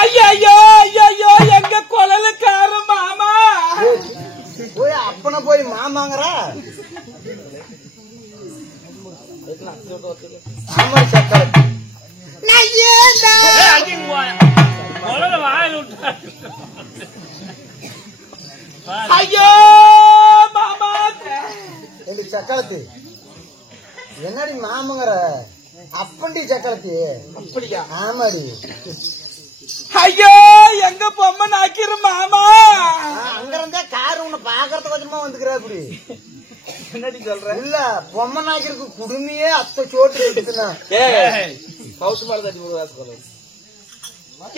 ஐயோ ஐயோ எங்க குழலுக்கார மாமா போய் அப்பன போய் மாமாங்கற ஆமா சக்கரை ஐயோ மாமா இந்த சக்கரத்து என்னடி மாமங்கற அப்பண்டி சக்கரத்தி அப்படியா? ஆமாடி. ஐயோ எங்க பொம்மை நாக்கிரு மாமா. அங்க இருந்தே கார் உன்னை பாக்குறதுக்கு கொஞ்சமா வந்துக்கிறா அப்படி. என்னடி சொல்ற? இல்ல பொம்மை நாக்கிருக்கு குடுமையே அத்தை சோட்டு எடுத்துனா பவுசு மாதிரி தட்டி ஒரு வாசம் கொள்ள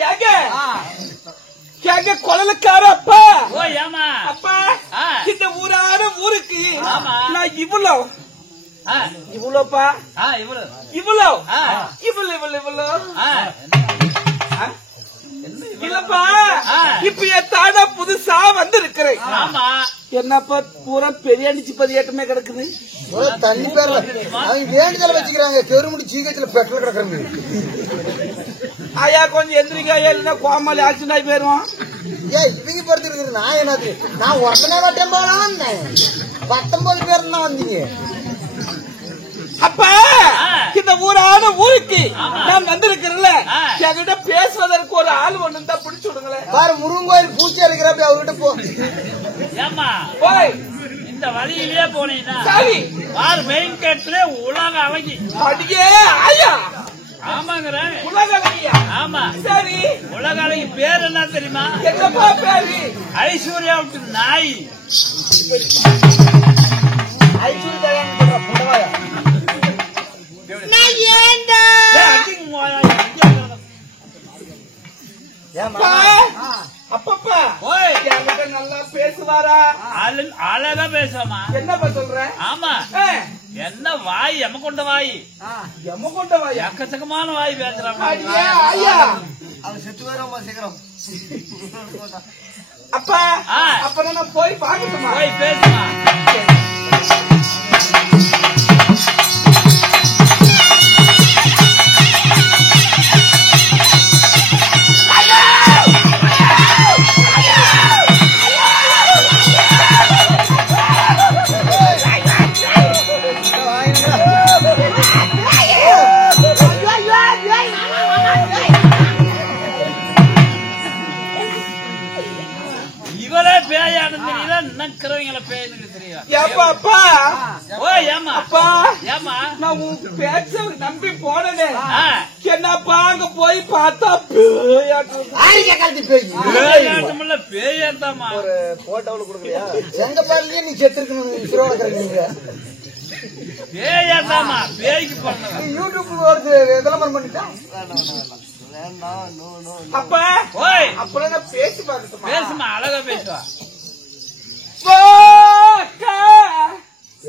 கேக்க கேக்க குழலுக்கார அப்பா. ஓ ஏமா அப்பா இந்த ஊரான ஊருக்கு நான் இவ்வளோப்பா இவ்வளோ இல்லப்பா இப்ப என் தாடா புதுசா வந்து இருக்கிறேன். என்னப்பா பூரா பெரிய அடிச்சு பதியேட்டமே கிடக்குது. தண்ணி பேர்ல அவங்க வேண்டுதல வச்சுக்கிறாங்க. தெருமுடி சீக்கிரத்துல பெட்ரோல் கிடக்குறாங்க. ஐயா கொஞ்சம் எந்திரிங்க ஐயா, இல்லைன்னா கோமாளி ஆக்சிடென்ட் ஆகி போயிருவான். ஏன் இப்படி படுத்து இருக்குது? நான் என்னது நான் ஒருத்தனை வட்டம் போலாம் வந்தேன். 19 பேர் தான் வந்தீங்க. அப்பா இந்த ஊரான ஊருக்கு நான் வந்திருக்கிறேன்ல, என்கிட்ட பேசுவதற்கு ஒரு ஆள் ஒண்ணு தான் பிடிச்சு விடுங்களேன். பாரு முருகன் கோயில் பூச்சி அடிக்கிறப்ப அவர்கிட்ட போ. போய் இந்த வழியிலேயே போனீங்கன்னா சரி பாரு மெயின் கேட்ல உலக அழகி. அடியே ஆயா. ஆமாங்கிற உலக அழகியா? ஆமா சரி. உலக அழகி பேர் என்ன தெரியுமா? என்னப்பா பேரு? ஐஸ்வர்யா நாய். ஐஸ்வர்யா அப்பப்பா நல்லா பேசுவாரா? அழகா பேசுறமா. என்னப்பா சொல்ற? ஆமா என்ன வாய் எம கொண்ட வாய். எம கொண்ட வாய் எக்கச்சக்கமான வாய் பேசுறாங்க. அவன் செத்து வர சீக்கிரம். அப்பா அப்ப நான் போய் பாக்கட்டுமா? போய் பேசுமா. நம்பி போனே என்னப்பா அங்க போய் பார்த்தா பேயாட்டம் பேயாட்டாமா. ஒரு போட்டோவில் கொடுக்கலையா? எங்க பாருலயே நீ செத்துருக்கணும். பேயாட்டாமா பேய்க்கு போன யூடியூப்ல ஒரு விளம்பரம் பண்ணிட்டான். அப்பா ஓய் அப்புறம் நான் பேசி பார்க்கட்டுமா? பேசுமா அழகா பேசுவா.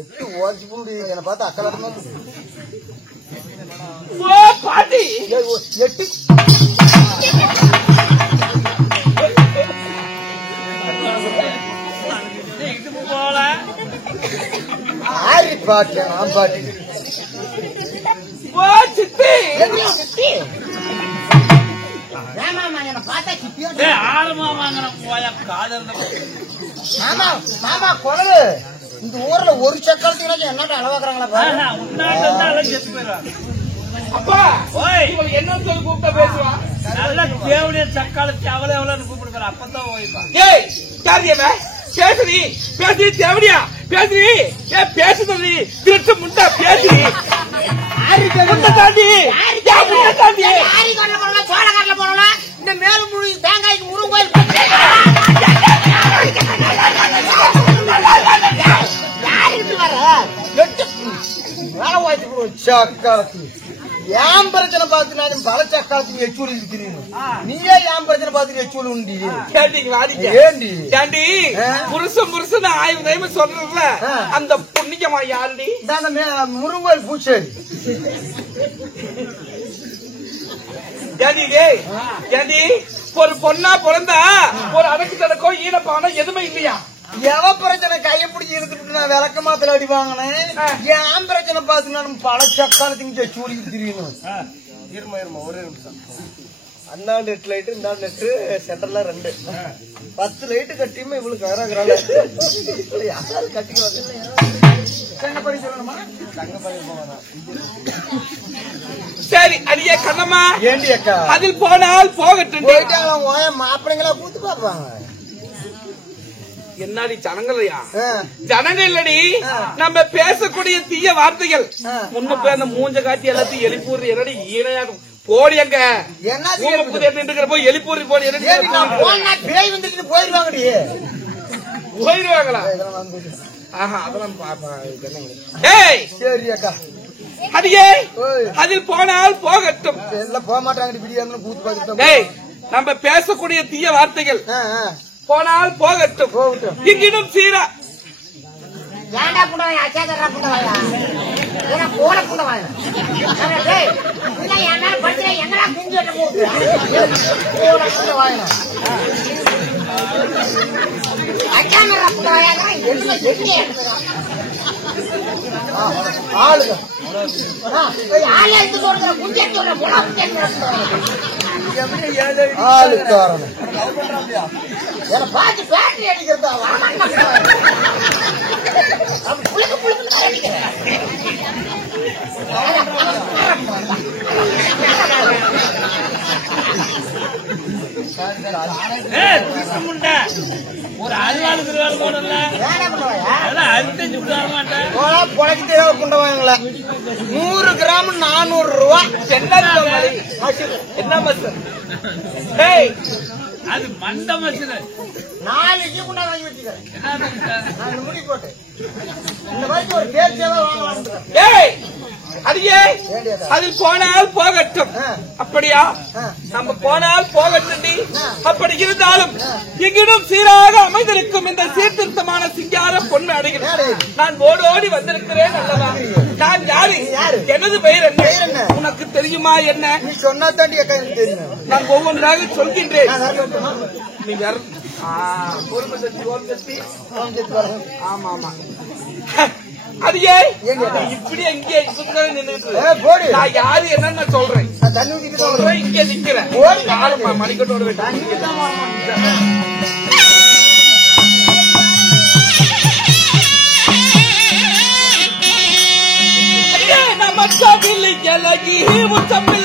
எட்டு ஓடிச்சு போடு. என்னை பார்த்து அக்கலாட்டமா பாட்டி எட்டு போல ஆரி பாட்டு நான் பாட்டு சித்தி ஆரமா வாங்கின போயா காதல். மாமா மாமா குழந்தை இந்த ஊர்ல ஒரு சக்காலத்துக்கு என்ன அளவாக்குறாங்களா? உன்னாட்டு செத்து போயிடுவாங்க. அப்பா ஓய் என்னன்னு சொல்லி கூப்பிட்டா பேசுவா. நல்ல தேவடைய சக்காலத்து அவளை எவ்வளவு கூப்பிடுற அப்பதான் ஓய்வா. ஏய் காரியமே பேசுறீ பேசுறீ தேவடியா பேசுறீ ஏன் பேசுறீ திருட்டு முண்டா பேசுறீ தாண்டி தாண்டி சோழக்காட்டில போறோம். இந்த மேலும் முழு தேங்காய்க்கு முருகன் கோயில் வேலை வாய்ப்பு சக்காலத்து ஏன் பிரச்சனை பார்த்து நான் பல சக்காலத்துக்கு எச்சூல் இருக்கிறீங்க. நீயே ஏன் பிரச்சனை பார்த்து எச்சூல் உண்டி ஏண்டி ஏண்டி புருஷன் புருஷன் 1000 டைம் சொல்றல அந்த புண்ணியமா யாருடி? முருங்கோயில் பூச்சேரி ஏண்டி ஒரு பொண்ணா பிறந்தா ஒரு அடக்கு தடக்கோ ஈனப்பானோ எதுவுமே இல்லையா? எவ பிரச்சனை கைய பிடிச்சி எடுத்துட்டு நான் விளக்க மாத்தல அடி வாங்கினேன். என் பிரச்சனை பார்த்து நான் பல சக்காலத்துக்கு சூழிக்கு திரியணும். இருமா ஒரே நிமிஷம். அந்த நெட் லைட் இந்த நெட்டு சென்டர்ல 2 10 லைட் கட்டியுமே இவ்வளவு கராகிறாள். யாரு கட்டிக்குவாங்க? தங்கப்படி சொல்லணுமா? தங்கப்படி போவானா? சரி அடியே கண்ணம்மா, ஏண்டி அக்கா அதில் போனால் போகட்டும். மாப்பிள்ளைங்களா கூத்து பாப்பாங்க. என்னாடி ஜனங்களையா? ஜனங்கள் இல்லடி, நம்ம பேசக்கூடிய தீய வார்த்தைகள் முன்ன போய் அந்த மூஞ்ச காட்டி எல்லாத்தையும் எழுப்பூர் என்னடி ஈனையாகும். போடி அங்க நின்றுக்கிற போய் எழுப்பூரி போடி போயிருவாங்களா? அதெல்லாம் அடியே அதில் போனால் போகட்டும். போக மாட்டாங்க. நம்ம பேசக்கூடிய தீய வார்த்தைகள் போனால் போகட்டும். இங்கிடும் சீரா ஏண்டா புண்டவாயா அச்சாதரா புண்டவாயா ஏனா போற புண்டவாயா இல்ல என்ன பண்ற எங்கடா குஞ்சு வெட்ட போகுது போற புண்டவாயா அச்சாதரா புண்டவாயா என்ன செஞ்சே ஆளுங்க ஆளே எடுத்து போற குஞ்சு எடுத்து போற ஆளு காரணம் ஏன்னா பாத்து பேட்டரி அடிக்கிறதா ஒரு அறுவாள் திருவாள் போடல அறுத்தஞ்சு மாட்டேன் பொழைக்கிட்டே புண்டவாங்கள 100 கிராம் 400 ரூபா. என்ன மசு? அது மண்ட மசின 4 கீ குண்டா வாங்கி வச்சுக்கிறேன். நான் முடி போட்டு இந்த மாதிரி ஒரு கேஸ் வாங்க. அடியே அதில் போனால் போகட்டும். அப்படியா? நம்ம போனால் போகட்டும். அப்படி இருந்தாலும் எங்கிடும் சீராக அமைந்திருக்கும் இந்த சீர்திருத்தமான சிங்கார பொண்ணு அடைகிறேன். நான் ஓடோடி வந்திருக்கிறேன் அல்லவா? நான் யாரு? எனது பெயர் என்ன? உனக்கு தெரியுமா? என்ன நீ சொன்னா தாண்டி அக்கா எனக்கு தெரியும். நான் ஒவ்வொன்றாக சொல்கின்றேன். நீ ஆமா ஆமா அடியே இப்படி அங்கே நின்று நான் யாரு என்னன்னு சொல்றேன். சொல்றேன் இங்கே நிக்கிறேன். மணிக்கட்டோட நம்ம தமிழ் எலகி தமிழ்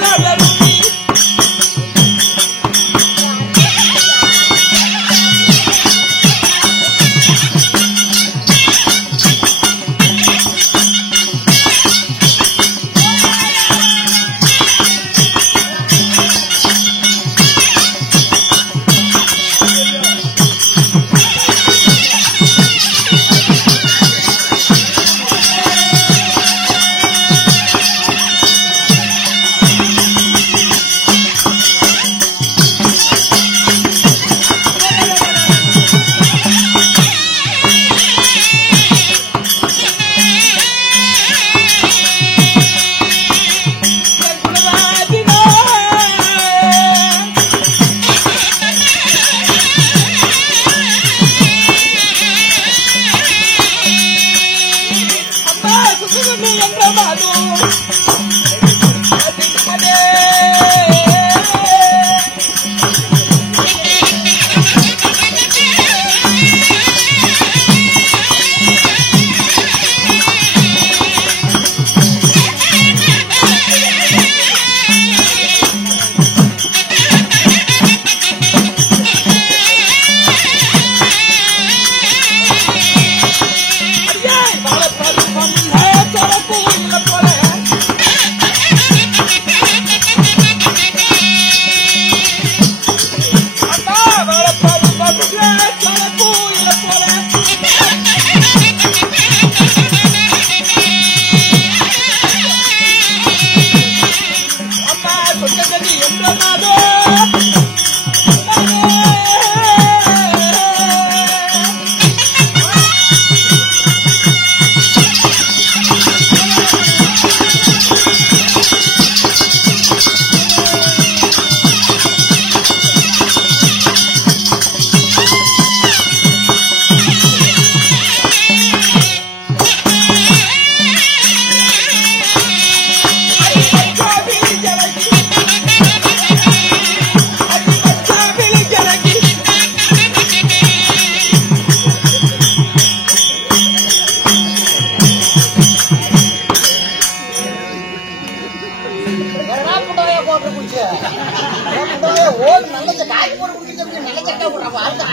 ஓடு நல்ல காய் போட்டு குடிக்கிறது நல்ல சட்டை போடுற வாழ்க்கை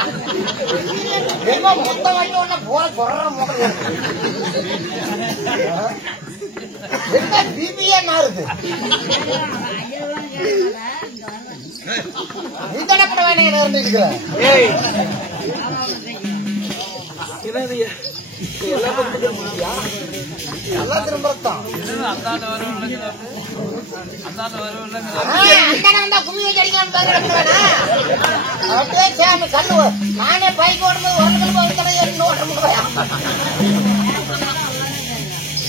என்ன மொத்தம் வாங்கி ஒன்னா போல சொல்ற முகம் என்ன பிபிஏ மாறுது நீ தடப்பட வேணும் இருந்துக்கிற எல்லாம் திரும்பத்தான் கும்மியை கடிக்காம அப்படியே சேம கண்ணு நானே பைக் ஓடும்போது ஒரு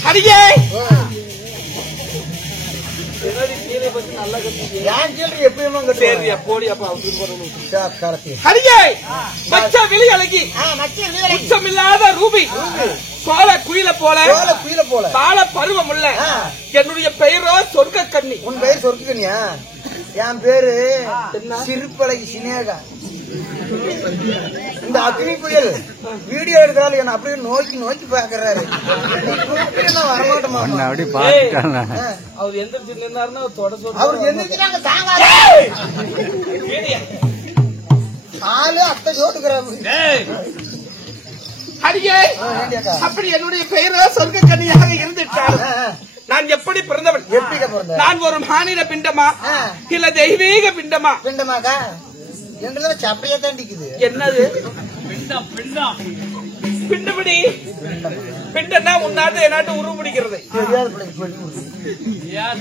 அடியே உச்சமில்லாத ரூபி சோழ குயில போல கால பருவம் உள்ள என்னுடைய பெயரோ சொர்க்க கண்ணி. உன் பெயர் சொர்க்க கண்ணியா? என் பேரு சிறுப்பழகி சினேகா. இந்த அக்னி புயல் வீடியோ எடுக்கிறாரு என்ன அப்படியே நோக்கி நோக்கி பாக்குறாரு. வரமாட்டோமா அவர் எந்திரிச்சு நின்னாருன்னா அவருக்கு எந்திரிச்சாங்க தாங்க ஆளு அத்தை ஜோட்டுக்கிறாரு. அடியே அப்படி என்னுடைய பெயரோ சொர்க்க கன்னியாக இருந்துட்டாரு. நான் எப்படி பிறந்தவன்? எப்படி பிறந்த? நான் ஒரு மாநில பிண்டமா இல்ல தெய்வீக பிண்டமா? பிண்டமாக்கா என்றதை சப்பையா தாண்டிக்குது. என்னது பிண்டபடி? பிண்டன்னா உன்னாட்டு என்னாட்டு உருவ பிடிக்கிறது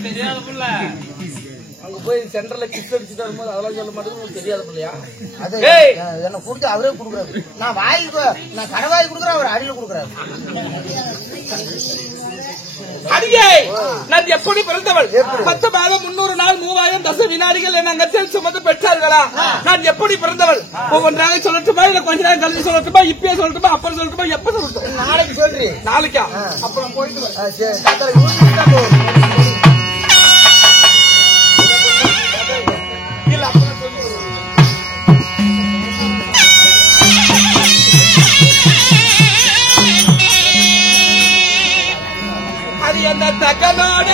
தெரியாத புள்ள. அங்க போய் சென்டர்ல கிஸ் அடிச்சுட்டு வரும்போது அதெல்லாம் சொல்ல மாட்டேங்குது. தெரியாத பிள்ளையா? என்ன கொடுத்து அவரே கொடுக்குறாரு. நான் வாய்க்கு நான் கடவாய் கொடுக்குறேன், அவர் அடியில கொடுக்குறாரு. அடியே நான் எப்படி பிறந்தவள்? 10 மாதம் 300 நாள் 3000 தச வினாடிகள் என் அங்கத்தில் சுமந்து பெற்றார்களா? நான் எப்படி பிறந்தவள்? ஒவ்வொன்றாக சொல்லட்டுமா இல்ல கொஞ்ச நேரம் கழிச்சு சொல்லட்டுமா? இப்பயே சொல்லட்டுமா? அப்புறம் சொல்லட்டுமா? எப்ப சொல்லட்டும்? நாளைக்கு சொல்றி. நாளைக்கா? அப்புறம் போயிட்டு இல்ல அப்புறம் சொல்லி அது என்ன தகனோட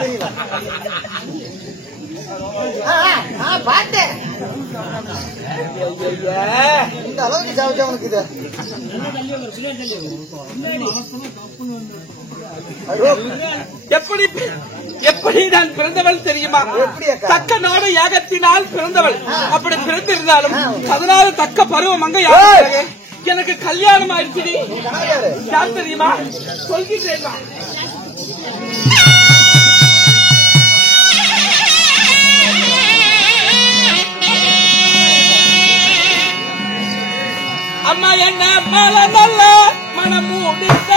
தெரியல. பார்த்தேன் இந்த அளவுக்கு சாப்பிச்சவனுக்கு இது எப்படி நான் பிறந்தவள் தெரியுமா? தக்க நாடு யாகத்தினால் பிறந்தவள். அப்படி பிறந்திருந்தாலும் 14 தக்க பருவம் அங்க எனக்கு கல்யாணம் ஆயிடுச்சு. யார் தெரியுமா? சொல்கிறேன். அம்மா என்ன மேல நல்ல மனம் மூடித்த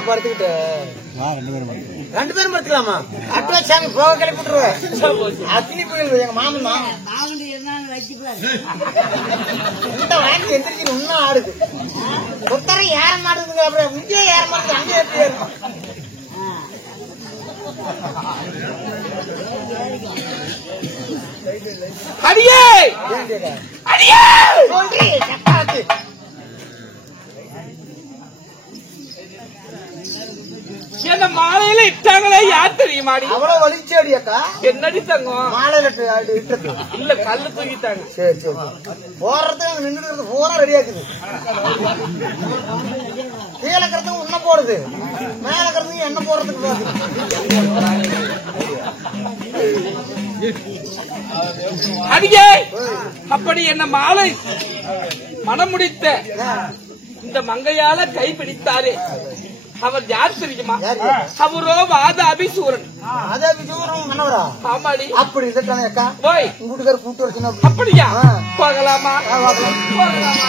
நான் படுத்துக்கிட்டு 2 பேரும் படுத்துக்கலாமா? அட்ரா சாமி போக கிளப்பி விட்டுருவேன். அக்னி போயிடுது எங்க மாமன் தான். இந்த வாங்கி எந்திரிச்சு இன்னும் ஆடுது. ஒருத்தரை ஏற மாடுதுங்க. அப்புறம் இங்கே ஏற மாடுது, அங்கே எப்படி ஏறும்? அடியே அடியே சொல்றி சக்காத்து என்ன மாலையில இட்டாங்களே யார் தெரியுமாடி? அவ்வளவு வலிச்சேடி அக்கா. என்னடி தங்கம் மாலையில இட்டது இல்ல கல்லு தூக்கிட்டாங்க. சரி சரி போறதுக்கு நின்றுக்கிறது பூரா ரெடியா இருக்குது. கீழே இருக்கிறதுக்கு உன்ன போடுது, மேல இருக்கிறதுக்கு என்ன போடுறதுக்கு பாக்குது. அடியே அப்படி என்ன மாலை மனம் முடித்த இந்த மங்கையால கைப்பிடித்தாரே அவர் யார் தெரியுமா? அவரோ வாதாபிசூரன். மன்னவரா? ஆமாடி. அப்படி இல்லட்டானே அக்கா. போய் உங்க வீட்டுக்கார கூட்டு வச்சுனா அப்படியா? போகலாமா? போகலாமா?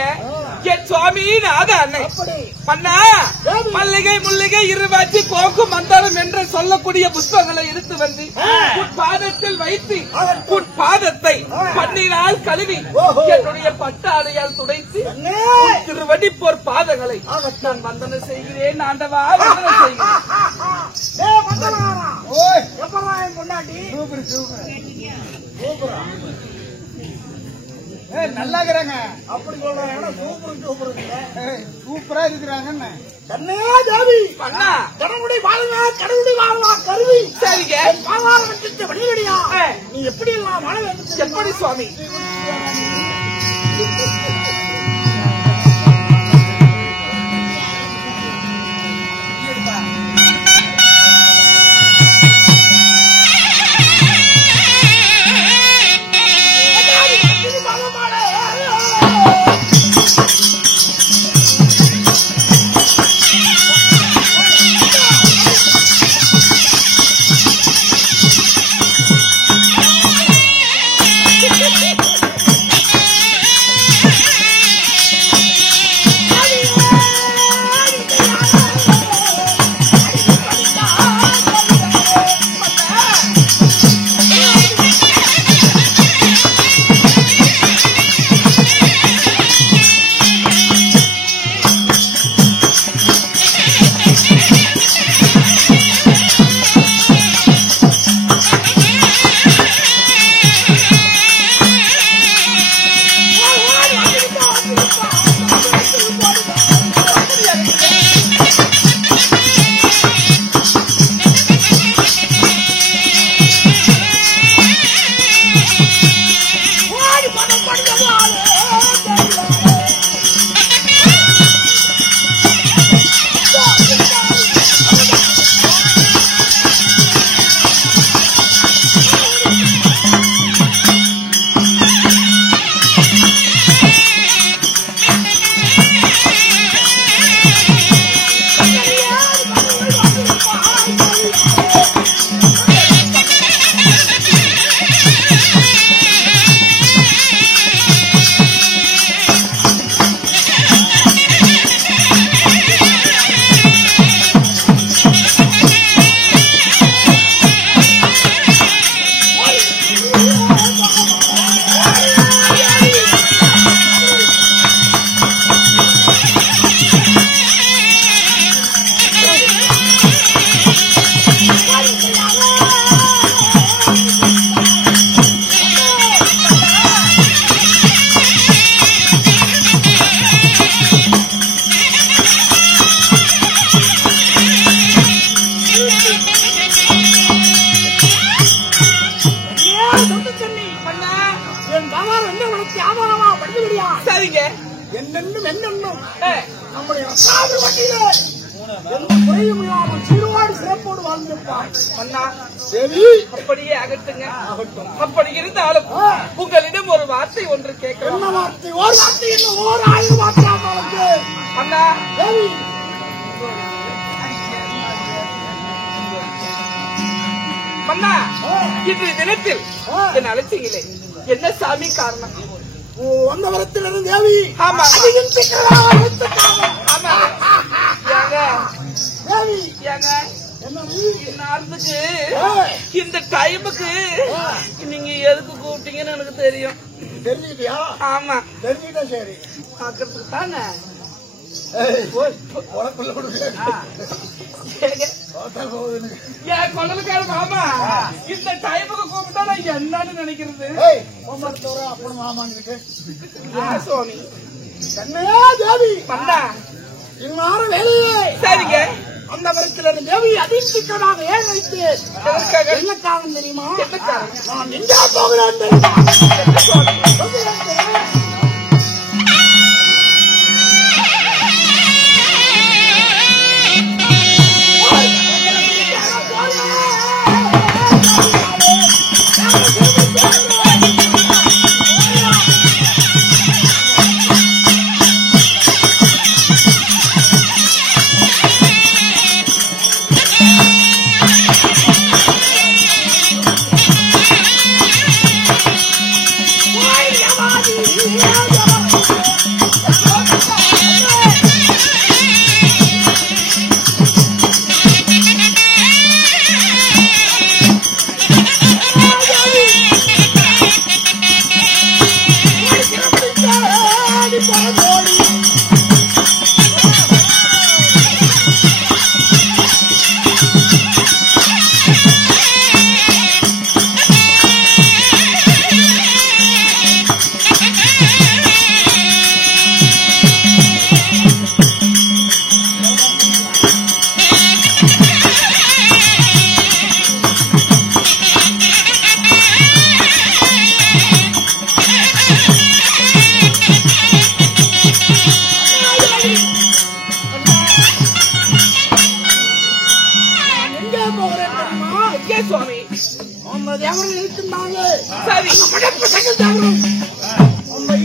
சரிங்க. என் சுவாமி நாத அன்னை பண்ணா மல்லிகை முல்லிகை இருவாச்சி கோக்கு மந்தாரம் என்று சொல்லக்கூடிய புஷ்பங்களை எடுத்து வந்து உன் பாதத்தில் வைத்து உன் பாதத்தை பன்னீரால் கழுவி என்னுடைய பட்டாடையால் துடைத்து திருவடிப்போர் பாதங்களை நான் வந்தனம் செய்கிறேன். ஆண்டவா வந்தனம் செய்கிறேன். நல்லா இருக்கிறாங்க அப்படி சொல்றாங்க. சூப்பர் சூப்பரா இருக்கிறாங்க. கருவி சரிங்க. நீ எப்படி எல்லாம் மழை எப்படி சுவாமி சரிங்க. என்னென்னும் என்னென்னும் நம்முடைய எந்த குறையும் இல்லாமல் சீரோடு சிறப்போடு வாழ்ந்திருப்பார். அண்ணா தேவி அப்படியே அகட்டுங்க. அப்படி இருந்தாலும் உங்களிடம் ஒரு வார்த்தை ஒன்று கேட்க. என்ன வார்த்தை? ஒரு வார்த்தை இல்லை, 1000 வார்த்தை. அண்ணா தேவி அண்ணா இன்றைய தினத்தில் என் அழைச்சிங்களே என்ன சாமி காரணம்? வந்தவரத்திலிருந்து தேவி. ஆமா நேரத்துக்கு இந்த டைமுக்கு நீங்க எதுக்கு கூப்பிட்டீங்கன்னு எனக்கு தெரியும். தெரிஞ்சுக்கிட்டியா? ஆமா தெரிஞ்சுக்கிட்டா. சரி பாக்கிறதுக்கு தானே கொள்ளக்கார மாமா இந்த டைமுக்கு கூப்பிட்டா நான் என்னன்னு நினைக்கிறது. சுவாமி கண்ணையா தேவி பண்ணா இந்நேரம் வேலையே. சரிங்க. அந்த வரைக்கும் தேவி அதிர்ஷ்டமாக ஏன் வைத்து என்ன காரணம் தெரியுமா? நான் எங்கா போகிறேன் தெரியுமா? Yeah.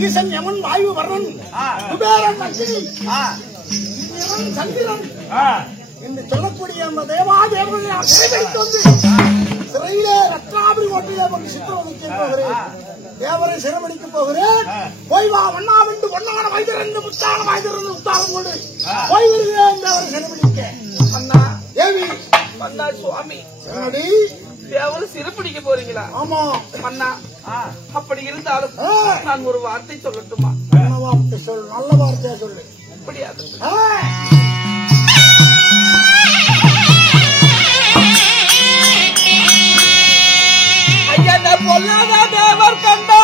ஈசன் யமன் வாயு வர்ணன் குபேரன் அக்னி சந்திரன் என்று சொல்லக்கூடிய அந்த தேவாதேவர்களை நான் சிறைபிடித்து வந்து சிறையிலே ரத்னாபுரி கோட்டையிலே சித்திரவதைக்க போகிறேன். தேவரை சிறைபிடிக்க போகிறேன். போய் வா வண்ணா வென்று பொன்னான வைத்திருந்து முத்தான வைத்திருந்து உத்தாரம் கொண்டு போய் வருகிறேன். தேவரை சிறைபிடிக்க அண்ணா தேவி அண்ணா சுவாமி என்னடி தேவரை சிறைப்பிடிக்க போறீங்களா? ஆமா அண்ணா அப்படி இருந்தாலும் நான் ஒரு வார்த்தை சொல்லட்டுமா? நல்ல வார்த்தை சொல்லு, நல்ல வார்த்தையா சொல்லு. முடியாது. ஐயா பொல்லாத தேவர் கண்டா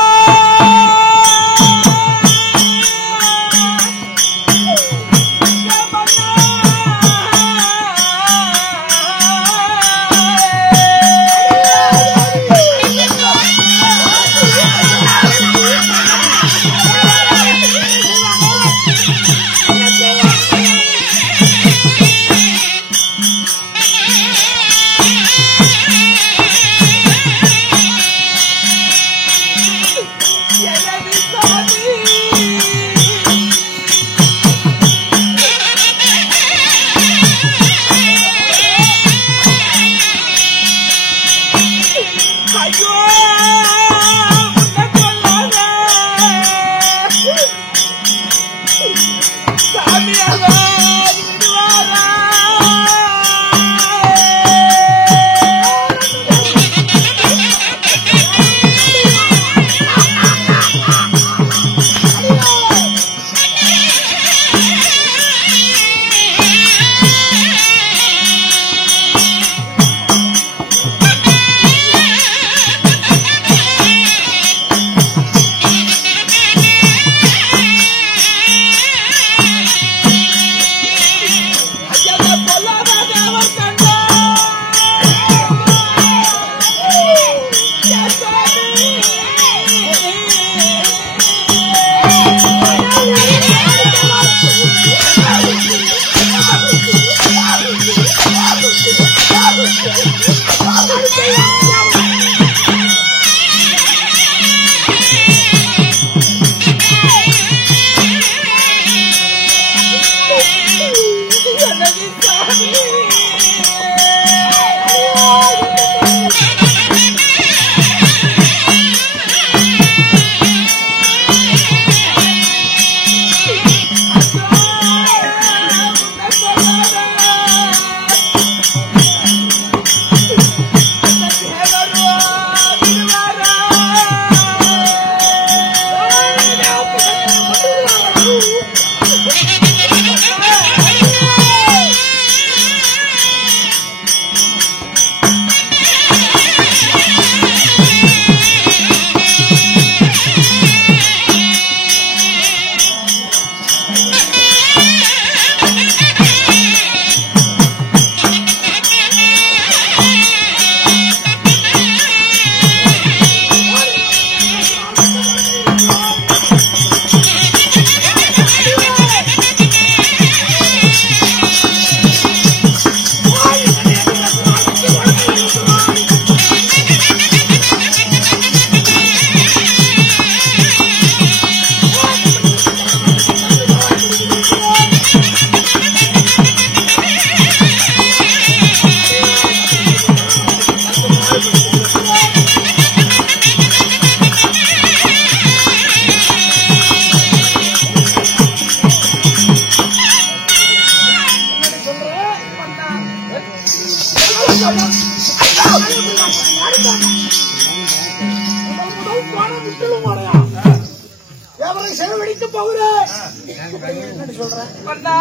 என்னன்னு சொல்றேன் அண்ணா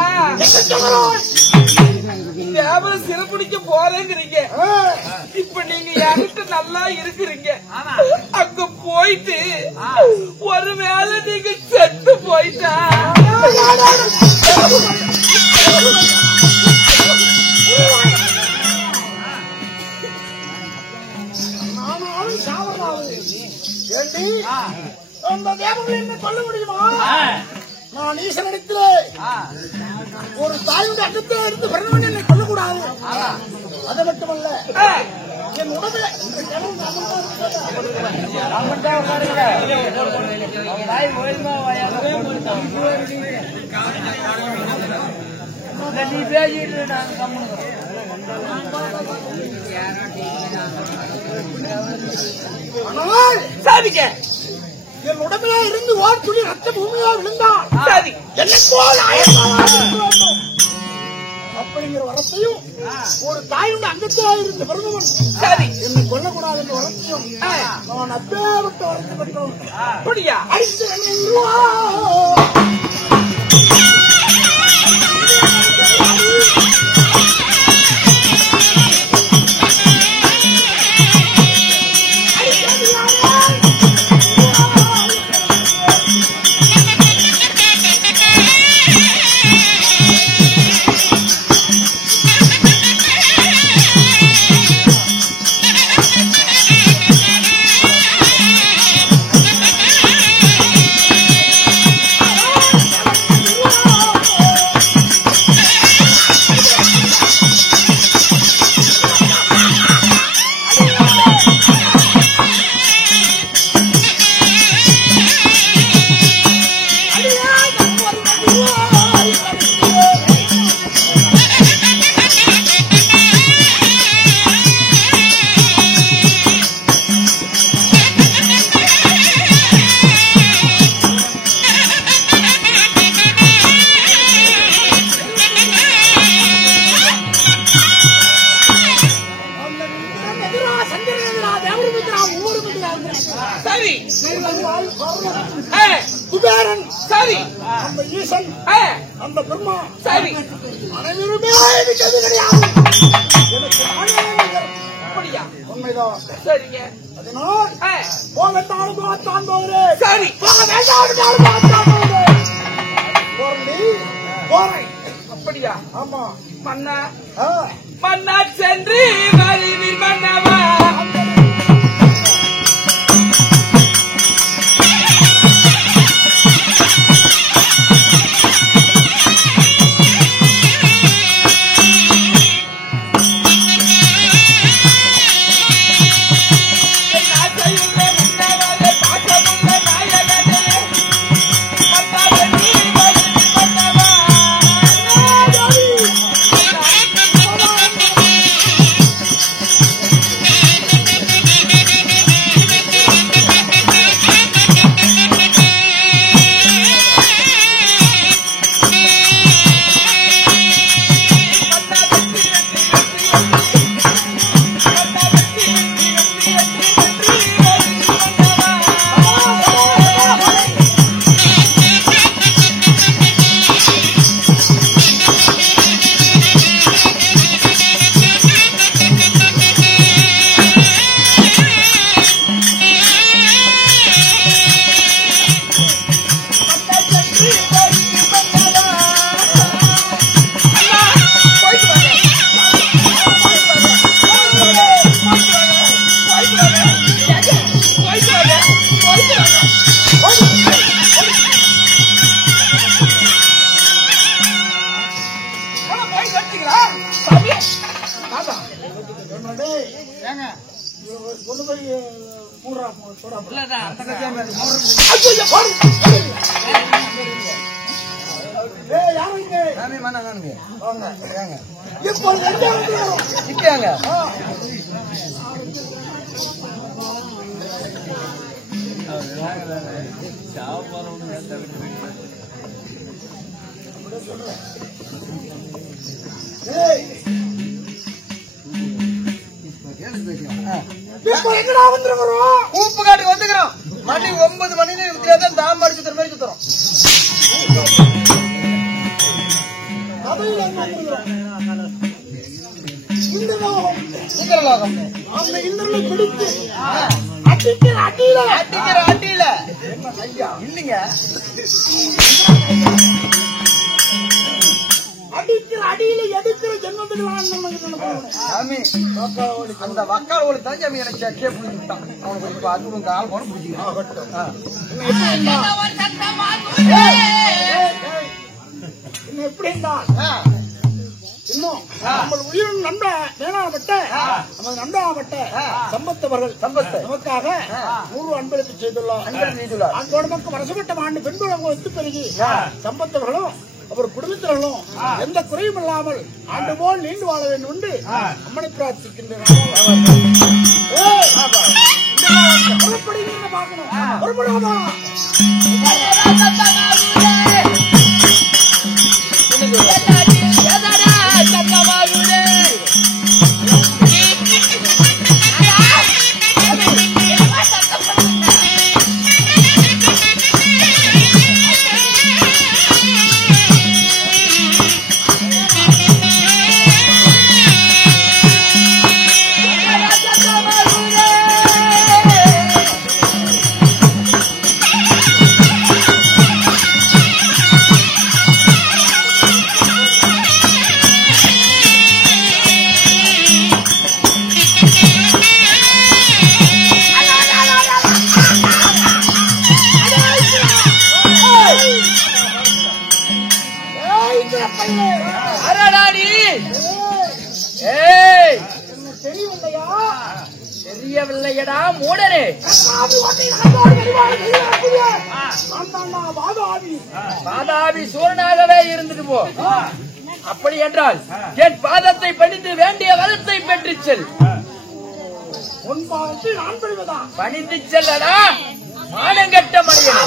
வியாபாரம் சிறப்பிடிக்க போறேங்கிறீங்க. இப்ப நீங்க என்கிட்ட நல்லா இருக்கிறீங்க. அங்க போயிட்டு ஒருவேளை நீங்க செத்து போயிட்டா நானும் சாவராவது ஏண்டி அந்த தேவதை என்ன கொல்ல முடியுமா? நான் ஈசனிடத்திலே ஒரு தாயுடைய அங்கத்தில் இருந்து பிறந்தவன் என்னை கொல்லக்கூடாது. அது மட்டுமல்ல என் உடம்புல நீ பேசிட்டு நாங்க கம்முன்னு சாதிக்க என் உடம்பிலே இருந்து ஓர் துளி ரத்த பூமியா விழுந்தான் சாதி என்ன போல அப்படிங்கிற வரத்தையும் ஒரு தாயுடைய அங்கத்திலே இருந்து பிறந்தவன் சாதி என்னை கொல்லக்கூடாது என்ற வரத்தையும் நான் அப்பேற்பட்ட வரத்தை பெற்றோம். அப்படியா? அடித்து சரி குபேரன் சரி அந்த ஈசன் அந்த பிரம்மா சரி அனைவருமே எனக்கு அது கிடையாது. எனக்கு அப்படியா? உண்மைதான். சரிங்க. அதனால் போகத்தாலும் பார்த்தான் போகிறேன். சரி போக வேண்டாம் பார்த்தான் போகிறேன். போறேன். அப்படியா? ஆமா மன்னா ஆ. மன்னா சென்று வருவீர் மன்னவா கொண்டு போய் மூடுறா சோடா ஊப்பு காட்டுக்கு வந்துக்கிறோம். மணி 9 மணி வித்தியாசம் தாம் அடிச்சு தர மாதிரி சுத்துறோம். பூலோகம். அந்த இந்திரனை பிடித்து அடிக்கிற அடியில இல்லைங்க, அடிக்கிற அடியில எடுக்கிற ஜென்மத்துக்கு சாமி அந்த வக்கால் ஒரு தான் சாமி எனக்கு சட்டியே பிடிச்சிட்டான். அவனுக்கு இப்ப அதுவும் கால் போன பிடிச்சிக்கலாம். இன்னும் எப்படி இன்னும் நம்ம உயிரின் நண்ப வேணாப்பட்ட நமது நண்பாகப்பட்ட சம்பத்தவர்கள் நமக்காக 100 அன்பளிப்பு செய்துள்ளார். அன்போடு மக்கள் வருஷப்பட்ட ஆண்டு பெண்களும் ஒத்து பெருகி சம்பத்தவர்களும் அவர் குடும்பத்தினர்களும் எந்த குறையும் இல்லாமல் ஆண்டு போல் நீண்டு வாழ வேண்டும் என்று அம்மனை பிரார்த்திக்கின்றனர். தெரியவில்லையடா மூடனே. பாதாபி சூரனாகவே இருந்துட்டு போ. அப்படி என்றால் என் பாதத்தை படித்து வேண்டிய வரத்தை பெற்று செல். பணித்து செல்லடா மானங்கட்ட மனிதன்.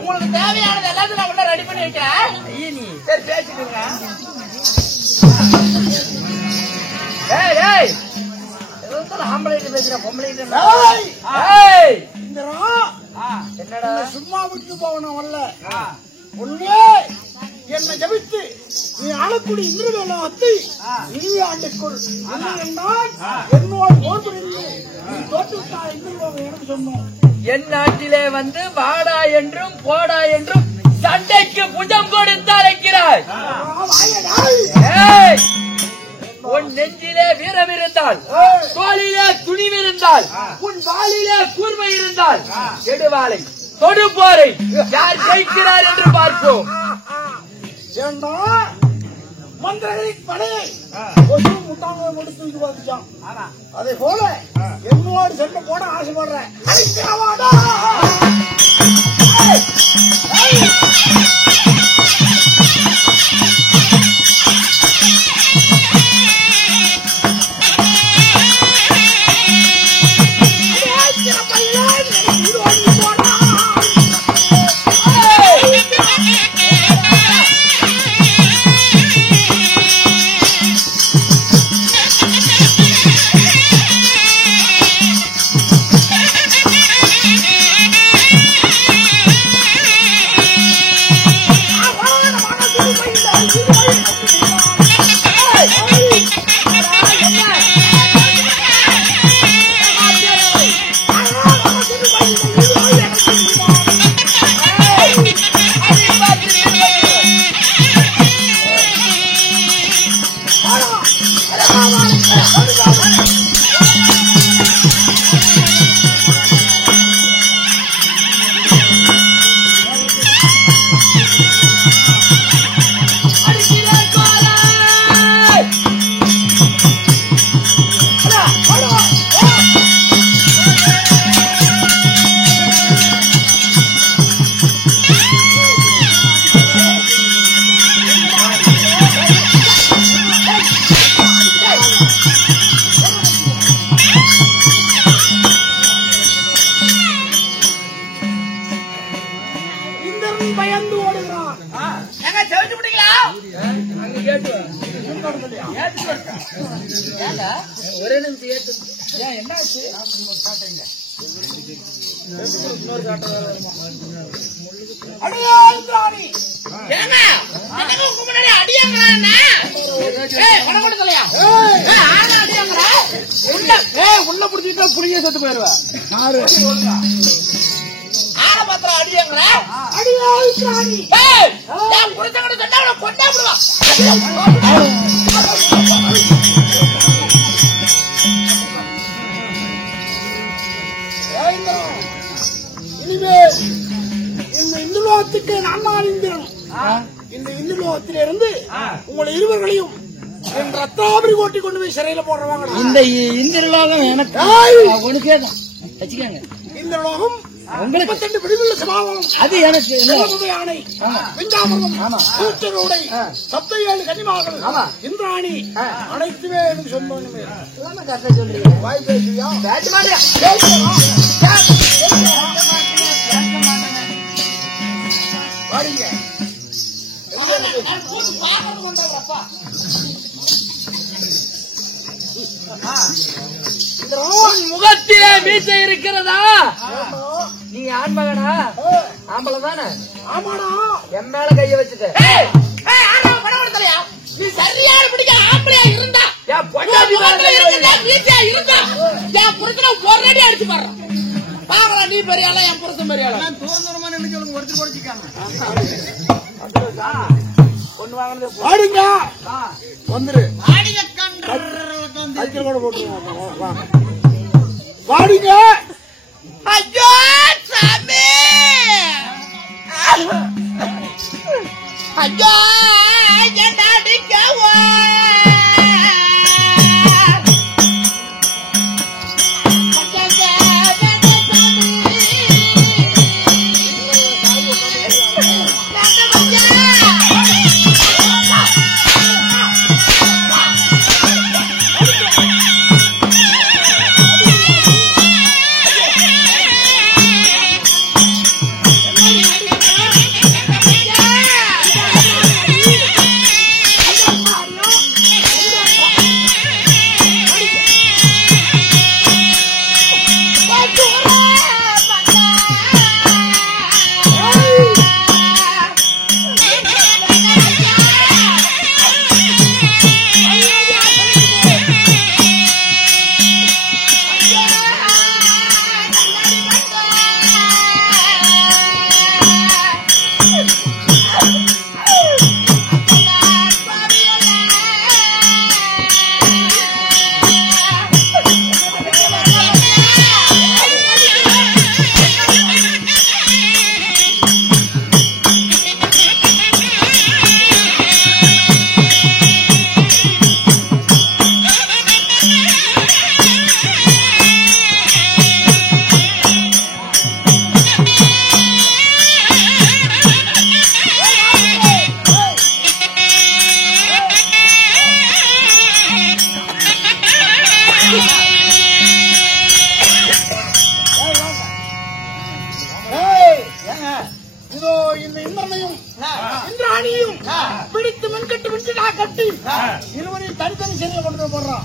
உங்களுக்கு தேவையானது எல்லாத்தையும் நான் உள்ள ரெடி பண்ணி வைக்கிறேன். சரி பேசிட்டுங்க. என்னடா சும்மா விட்டு போகணும் அல்ல, ஒன்னே என்னை ஜபித்து நீ ஆளக்கூடிய இந்திரவேலத்தை இனி ஆண்டுக்குள் என்னோடு போர் புரிந்து நீ தோற்றுவிட்டா இந்திரலோகம் எனக்கு சொன்னோம். என் நாட்டிலே வந்து வாடா என்றும் போடா என்றும் சண்டைக்கு புஜம் கொடுத்து அழைக்கிறாய். உன் நெஞ்சிலே வீரம் இருந்தால், தோளிலே துணிவு இருந்தால், உன் வாளிலே கூர்மை இருந்தால் கெடுவாளை தொடு போரை யார் ஜெயிக்கிறார் என்று பார்ப்போம். மந்திரங்களின் படையை முட்டாங்க முடித்து பார்த்துச்சான். அதே போல என்னோடு சென்று போட ஆசைப்படுறேன். உள்ள புடிச்சிட்டா புளிய செத்து போயிருவா. ஆன மாத்திரம் அடியங்கிற புரிஞ்சவங்க சொன்னா கொண்டா விடுவா. இனிமேல் இந்த இந்துலோகத்துக்கு நான் தான் இந்திரன். இந்த இந்துலோகத்திலிருந்து உங்களை இருவர்களையும் என் ரத்தாபரி கோட்டி கொண்டு போய் சிறையில போடுறவாங்க. இந்த இந்திரலோகம் எனக்கு உனக்கே தான் வச்சுக்கோங்க. இந்திரலோகம் உங்களுக்கு 32 விடுதலை சமாதானம். அது எனக்கு யானை வெஞ்சாமரம் கூச்சரோடை சப்தையாளி கன்னிமார்கள் இந்திராணி அனைத்துமே எனக்கு சொந்தமே. வாய் பேசுறியா? பேச மாட்டியா? வாடிங்க. முகத்திலே மீசை இருக்கிறதா? நீ ஆண்மகனா? ஆம்பளை தானே? ஆமாடா. என் மேல கைய வச்சுட்ட. நீ சரியான பிடிக்க ஆம்பளையா இருந்தா என் பொண்டாட்டி வீட்டியா இருந்தா என் புருஷனை ஒரேடி அடிச்சு பாரு. பாவலா நீ பெரியாளா என் புருஷன் பெரியாளா? தூரம் தூரமா நின்று சொல்லுங்க, ஒருத்தர் குறைச்சிக்காங்க. வாடிங்க வந்துரு. வாடிங்க. ஐயோ சாமி, ஐயோ என்ன அடிக்கவா? இதோ இந்த இந்திரனையும் இந்திராணியும் பிடித்து மின்கட்டு விட்டு நான் கட்டி இருவரையும் தனித்தனி சிறையில் கொண்டு போய் போடுறோம்.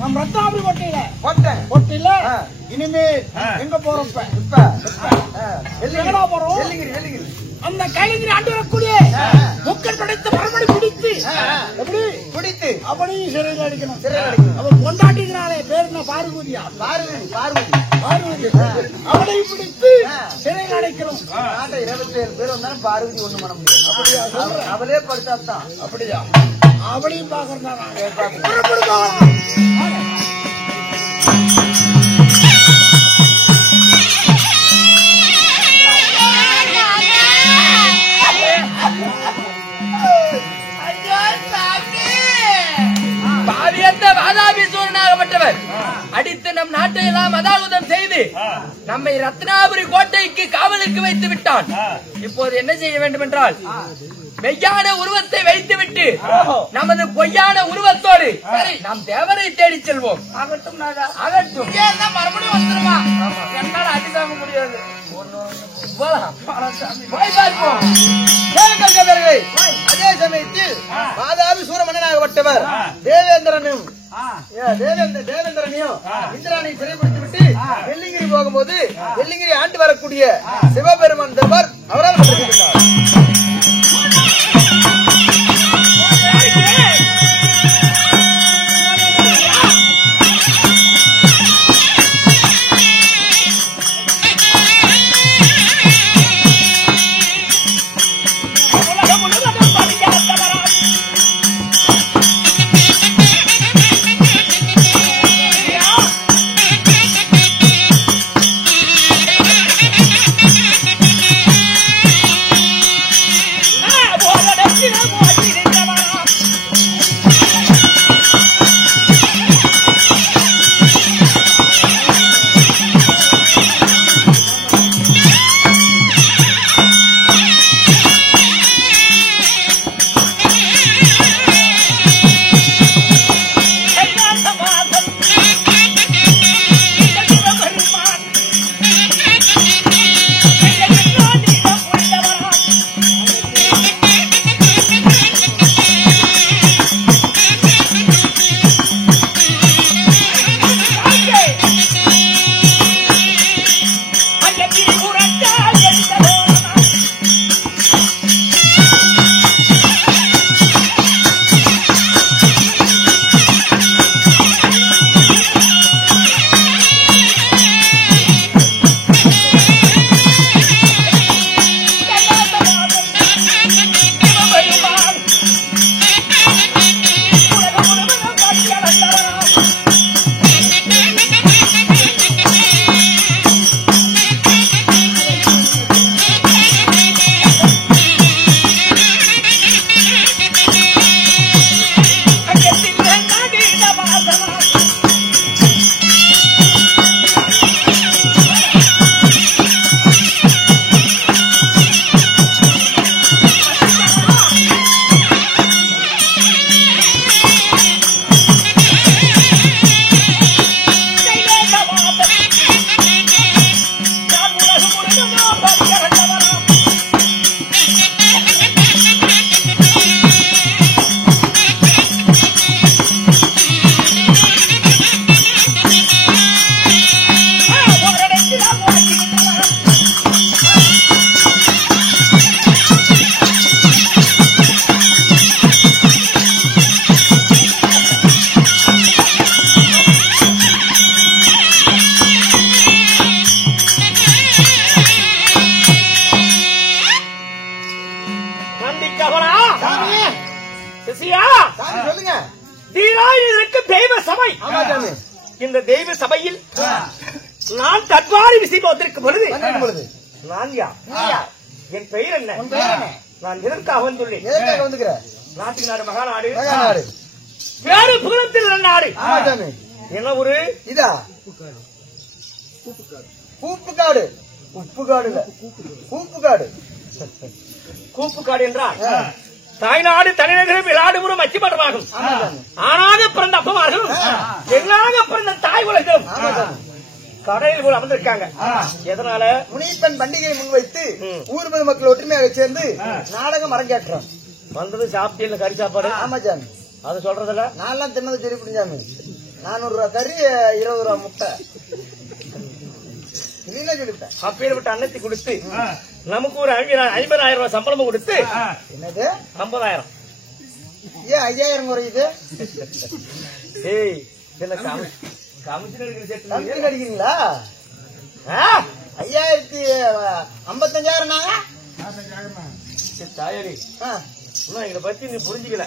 நம் ரத்தாபுரி கோட்டையில இனிமேல் எங்க போறோம்? இப்ப எங்கடா போறோம்? அந்த கைலிங்கிரி ஆண்டு வரக்கூடிய முக்கன் படைத்த மரமணி பிடித்து எப்படி பிடித்து அவனையும் சிறையில் அடிக்கணும். அவன் கொண்டாட்டினாலே பேர் என்ன? பார்வதியா? பார்வதி அவனையும் பிடித்து சிறையில் அடைக்கணும். 27 பேர் வந்தாலும் பார்வதி ஒண்ணும் பண்ண முடியாது. அப்படியா? அவளே படுத்தாத்தான். அப்படியா? அவளையும் பாக்குறதா? வாதாபிசூரனாகப்பட்டவர் அடித்து நம் நாட்டை எல்லாம் அதாகுதம் செய்து நம்மை ரத்னாபுரி கோட்டைக்கு காவலுக்கு வைத்து விட்டான். இப்போது என்ன செய்ய வேண்டும் என்றால் மெய்யான உருவத்தை வைத்துவிட்டு நமது பொய்யான உருவத்தோடு நாம் தேவரை தேடி செல்வோம். ஆகட்டும் அகட்டும் மறுபடியும் வந்துருமா? என்னால அடி தாங்க முடியாது. போய் பார்ப்போம். அதே சமயத்தில் வாதாபி சூர மன்னனாகப்பட்டவர் தேவேந்திரனையும் இந்திராணி சிறைப்படுத்தி விட்டு வெள்ளிங்கிரி போகும்போது வெள்ளிங்கிரி ஆண்டு வரக்கூடிய சிவபெருமான் தர்பார் அவரால் பட்டிருக்கிறார். சிசியா சாமி சொல்லுங்க. தீராயிருக்கு தெய்வ சபை. ஆமா சாமி. இந்த தெய்வ சபையில் நான் தத்வாரி விஷயம் வந்திருக்கும் பொழுது நான் யார்? என் பெயர் என்ன? நான் எதற்காக வந்துள்ளேன்? எதற்காக வந்துக்கிற? நாட்டுக்கு நாடு மகாநாடு மகாநாடு வேறு புகழத்தில் நாடு. ஆமா சாமி. என்ன ஒரு இதா கூப்புக்காடு. உப்புக்காடு இல்ல, கூப்புக்காடு. கூப்புக்காடு என்றால் தாய்நாடு தலைநகரம் விளாடுபுரம் அச்சிமட்டமாகும். ஆமா சாமி. ஆணாக பிறந்த அப்பமார்களும் பெண்ணாக பிறந்த தாய் உலகம் ஆமா சாமி. கடையில் போல அமர்ந்திருக்காங்க. எதனால? முனிப்பெண் பண்டிகையை முன்வைத்து ஊர் மக்கள் ஒற்றுமையாக சேர்ந்து நாடகம் அரங்கேற்றம். வந்தது சாப்பிட்டு கறி சாப்பாடு. ஆமா சாமி. அது சொல்றதுல நான்லாம் தின்னது சரி புரிஞ்சாமி. 400 ரூபாய் கறி, 20 ரூபாய் முட்டை. இல்ல சொல்லிட்டேன். அப்பேற்பட்ட அன்னத்தை கொடுத்து நமக்கு ஒரு 50,000 ரூபாய் சம்பளமும் கொடுத்து என்னது 50,000. ஏன் 5000 குறையுது? ஏய் இதெல்லாம் கமிஷன் கமிஷன் அடிக்கிறீங்களா? 5055,000 நாங்க தாயடி இன்னும் எங்களை பத்தி நீ புரிஞ்சுக்கல.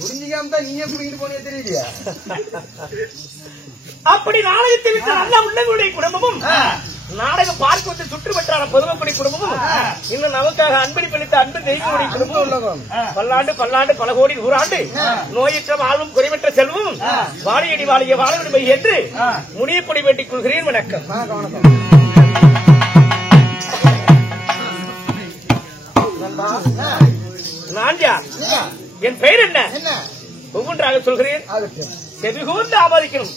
புரிஞ்சுக்காம தான் நீங்க புரிஞ்சுட்டு போனே தெரியலையா? அப்படி நாடகத்தை விட்டு நல்ல உள்ளங்களுடைய குடும்பமும் நாடகம் பார்க்குவது சுற்றுவட்டார பொதுமக்களுடைய குடும்பமும் இன்னும் நமக்காக அன்பளிப்பளித்த அன்பு தெய்வங்களுடைய குடும்பம் பல்லாண்டு பல கோடி 100 ஆண்டு நோயற்ற வாழ்வும் குறைவற்ற செல்வமும் வாழையடி வாழைய வாழவிடுமை என்று முடியப்படி வேண்டிக் கொள்கிறேன். வணக்கம். நான் யார்? என் பெயர் என்ன? ஒவ்வொன்றாக சொல்கிறேன். செவிகூர்ந்து ஆமோதிக்கணும்.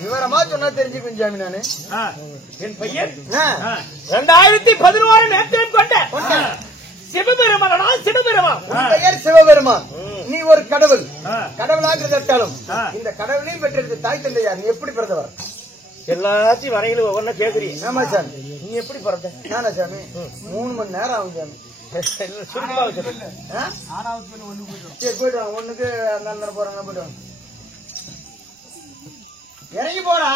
விவரமா சொன்னா தெரிஞ்சுக்கும் சாமி. நானு என் பையன் 2011 நேற்றம் கொண்ட சிவபெருமானா? சிவபெருமான். பெயர் சிவபெருமான். நீ ஒரு கடவுள். கடவுளாக தட்டாலும் இந்த கடவுளையும் பெற்றிருக்க தாய் தந்தையா? நீ எப்படி பிறந்தவர்? எல்லாத்தையும் வரையிலும் ஒவ்வொன்னா கேக்குறீங்க. ஆமா சாமி. நீ எப்படி பிறந்த? நானா சாமி? 3 மணி நேரம் ஆகும் சாமி. சரி போயிட்டு வாங்க. ஒண்ணுக்கு அந்த போறாங்க. போயிட்டு வாங்க. இறங்கி போடா.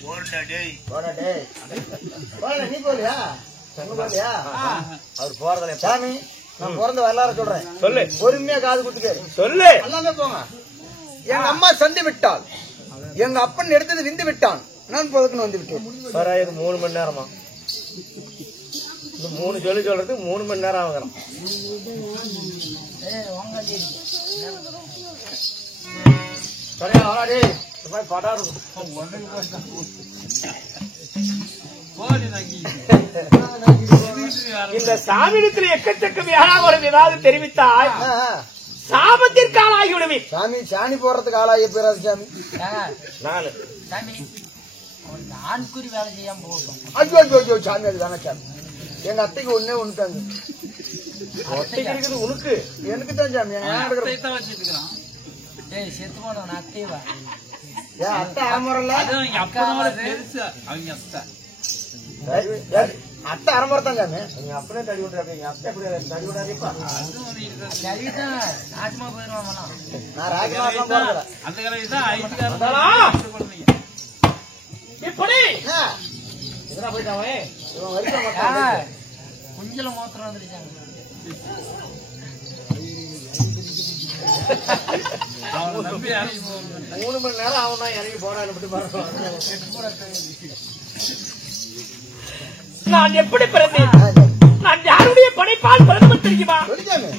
போடா டேய். போடா. நீ போலியா? போலியா? அவர் போறதுல சாமி நான் பிறந்த வரலாறு சொல்றேன். சொல்லு. பொறுமையா காது குத்துக்கு சொல்லு. எல்லாமே போங்க. எங்க அம்மா சந்தி விட்டாள். எங்க அப்பன் எடுத்தது விந்து விட்டான். நான் பொதுக்குன்னு வந்து விட்டேன். இது 3 மணி நேரமா? இந்த 3 சொல்றதுக்கு 3 மணி நேரம் ஆகுறோம். சரியா? ஆடாடி படாரு. இந்த சாமியத்தில் எக்கச்சக்க வியாபாரம் ஏதாவது தெரிவித்தாய் சாபத்திற்கு ஆளாகி விடுவேன். சாமி சாணி போடுறதுக்கு ஆளாகி போயிடாது சாமி. நானு சாமி ஆண்குறி வேலை செய்யாம போகட்டும். ஐயோ ஐயோ ஐயோ சாமி அது வேணா சாமி. எங்க அத்தைக்கு ஒன்னே ஒண்ணுட்டாங்க. அத்தைக்கு இருக்குது உனக்கு எனக்கு தான் சாமி. செத்து போனவன் அத்தைவா ஏன் அத்தை ஆமரல்ல அத்தை அரமரத்தான் சாமி. நீங்க அப்படியே தடி விட்டுறாங்க. எங்க அத்தை எப்படி தடி விடாதீப்பா. சரிதான் நாசமா போயிருவான். நான் ராஜமாசம் போறேன். அந்த காலையில் தான் இப்படி இதெல்லாம் போயிட்டாவே இவன் வரைக்கும் மாட்டான். குஞ்சல மாத்திரம் வந்துருச்சாங்க. அவனை நம்பி இறங்கி 3 மணி நேரம் அவன் தான் இறங்கி போறான். நான் எப்படி பிறந்தேன்? நான் யாருடைய படைப்பால் பிறந்தவன் தெரியுமா? சொல்லிக்காமே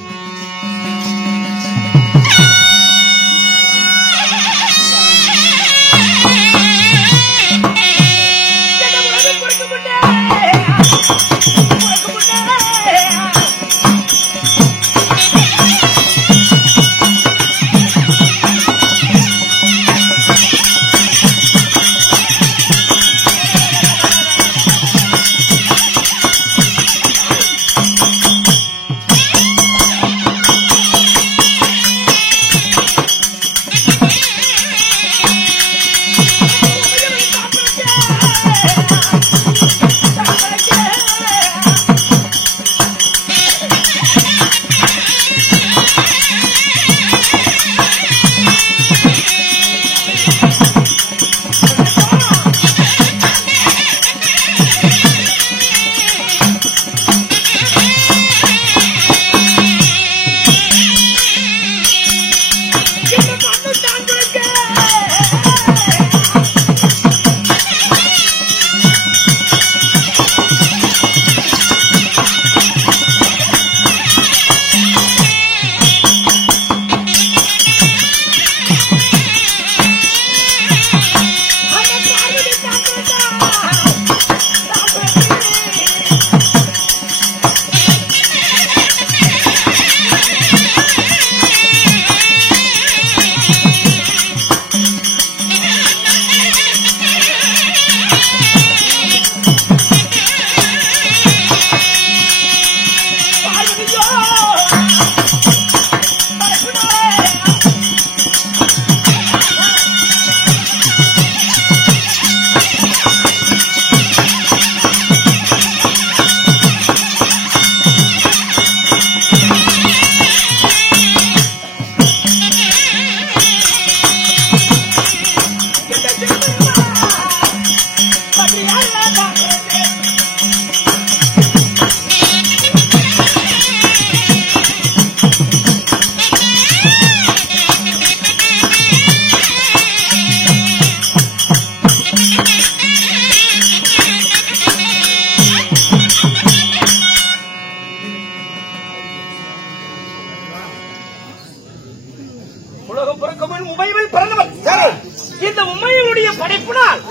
இந்த உண்மையினுடைய படைப்பினால்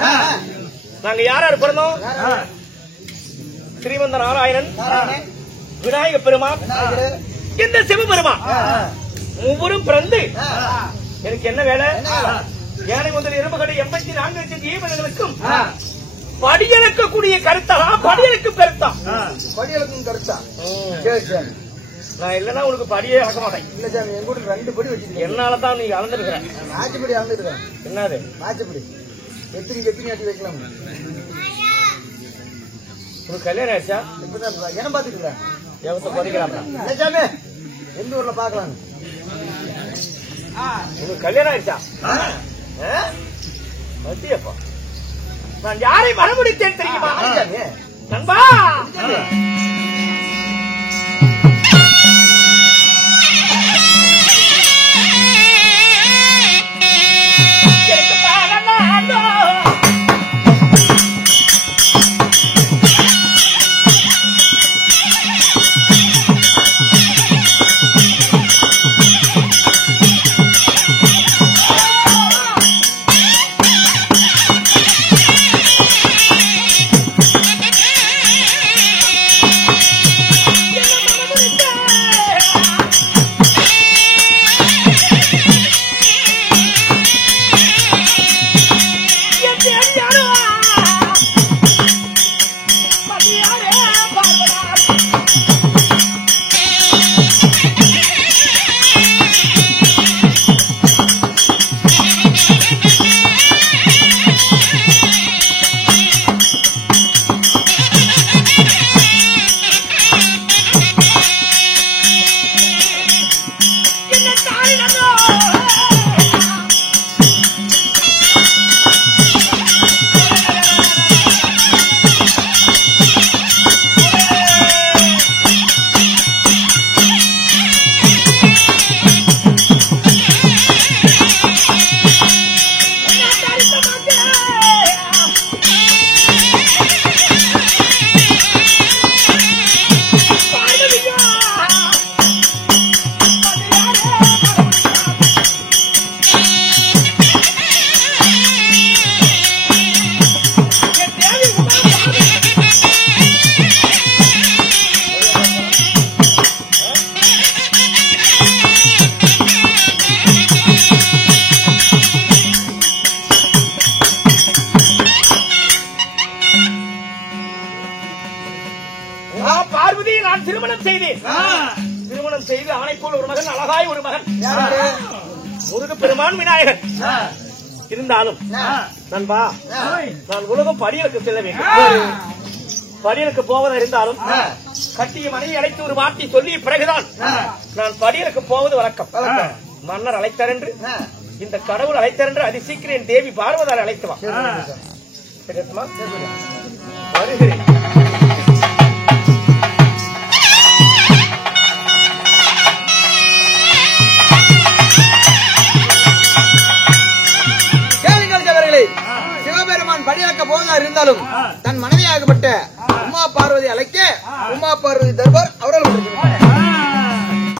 நாங்க யாராரு பிறந்தோம்? ஸ்ரீமந்த நாராயணன், விநாயக பெருமான், இந்த சிவபெருமான் ஒவ்வொரும் பிறந்து எனக்கு என்ன வேலை? யானை முதல் எறும்புகளை 84 லட்சம் ஜீவன்களுக்கும் படியெழுக்கக்கூடிய கருத்தா, படியெழுக்கும் கருத்தா, படியலுக்கும் கருத்தா. சரி சரி. நான் இல்லன்னா உனக்கு படியே ஆக மாட்டேன். இல்ல சாமி எங்க கூட 2 படி வச்சிருக்கேன். என்னாலதான் நீ அளந்துருக்க. நாச்சுப்படி அளந்துருக்கேன். என்னது நாச்சுப்படி? எத்தனை அடி வைக்கலாம்? உனக்கு கல்யாணம் ஆயிடுச்சா? இப்பதான் என்ன பாத்துக்கிறேன். எவத்த படிக்கிறாங்க? இல்ல சாமி எந்த ஊர்ல பாக்கலாம்? உனக்கு கல்யாணம் ஆயிடுச்சா? மத்தியப்பா நான் யாரை வரமுடித்தேன் தெரியுமா? நண்பா அருள் செய்து ஆணை போல் ஒரு மகன், அழகாய் ஒரு மகன் முருகப்பெருமான் விநாயகர். இருந்தாலும் நண்பா, நான் உலகம் படியலுக்கு செல்ல வேண்டும். படியலுக்கு போவதாக இருந்தாலும் கட்டிய மனைவி அழைத்து ஒரு வார்த்தை சொல்லிய பிறகுதான் நான் படியலுக்கு போவது வழக்கம். மன்னர் அழைத்தார் என்று, இந்த கடவுள் அழைத்தார் என்று அதி சீக்கிரம் என் தேவி பார்வதார் அழைத்துவா. வருகிறேன். சிவபெருமான் படியாக்க போவதா இருந்தாலும் தன் மனைவியாகப்பட்ட உமா பார்வதி அழைக்க உமா பார்வதி தர்பார் அவர்கள்